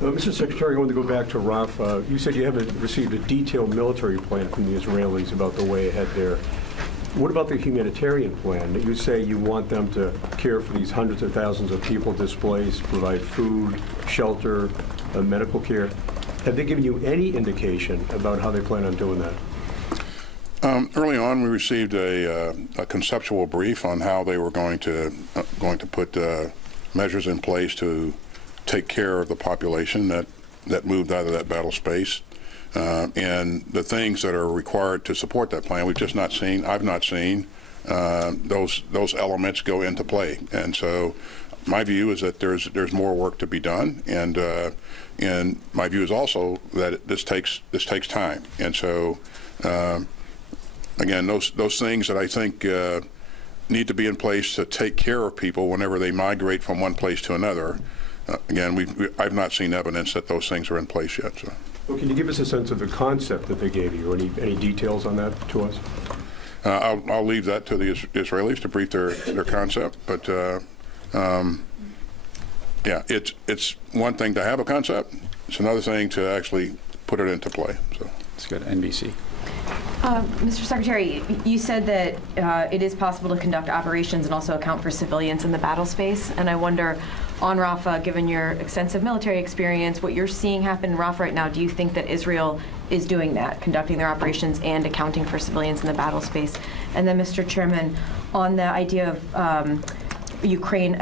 Mr. Secretary, I want to go back to Rafah. You said you haven't received a detailed military plan from the Israelis about the way ahead there. What about the humanitarian plan? You say you want them to care for these hundreds of thousands of people displaced, provide food, shelter, medical care. Have they given you any indication about how they plan on doing that? Early on, we received a conceptual brief on how they were going to put measures in place to take care of the population that moved out of that battle space. And the things that are required to support that plan, we've just not seen, I've not seen those elements go into play. And so my view is that there's more work to be done, and my view is also that this takes time. And so again, those things that I think need to be in place to take care of people whenever they migrate from one place to another. Again, I've not seen evidence that those things are in place yet. So. Well, can you give us a sense of the concept that they gave you, or any details on that to us? I'll leave that to the Israelis to brief their concept, but yeah, it's one thing to have a concept. It's another thing to actually put it into play. So let's go to NBC. Mr. Secretary, you said that it is possible to conduct operations and also account for civilians in the battle space, and I wonder, on Rafah, given your extensive military experience, what you're seeing happen in Rafah right now, do you think that Israel is doing that, conducting their operations and accounting for civilians in the battle space? And then, Mr. Chairman, on the idea of Ukraine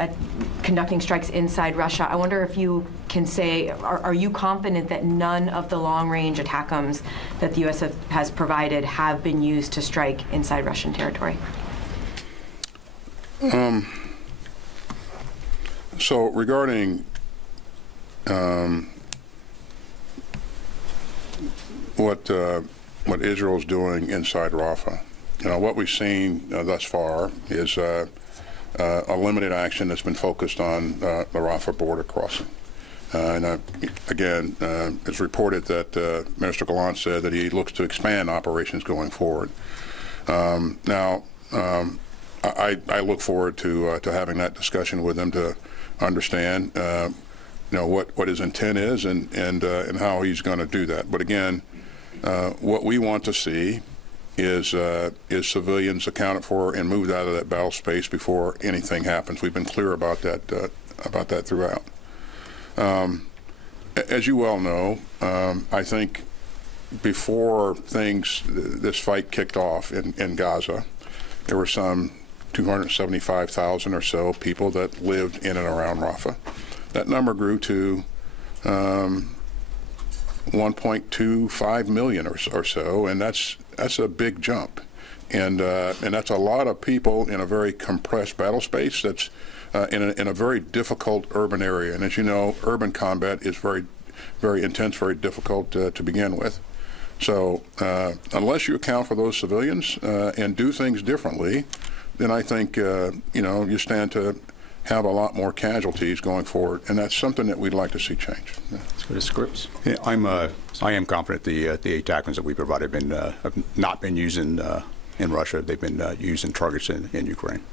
conducting strikes inside Russia, I wonder if you can say, are you confident that none of the long-range ATACMS that the U.S. has provided have been used to strike inside Russian territory? So regarding what Israel's doing inside Rafah, what we've seen thus far is a limited action that's been focused on the Rafah border crossing. And again, it's reported that Minister Gallant said that he looks to expand operations going forward. Now, I look forward to having that discussion with him to understand, what his intent is and how he's going to do that. But again, what we want to see is civilians accounted for and moved out of that battle space before anything happens. We've been clear about that throughout. As you well know, I think before this fight kicked off in Gaza, there were some 275,000 or so people that lived in and around Rafah. That number grew to 1.25 million or so, and that's a big jump, and that's a lot of people in a very compressed battle space. That's in a very difficult urban area, and as you know, urban combat is very, very intense, very difficult to begin with. So unless you account for those civilians and do things differently, then I think you stand to have a lot more casualties going forward, and that's something that we'd like to see change. Let's go to Scripps. Yeah, I am confident the ATACMS that we provided have not been used in Russia. They've been used in targets in Ukraine.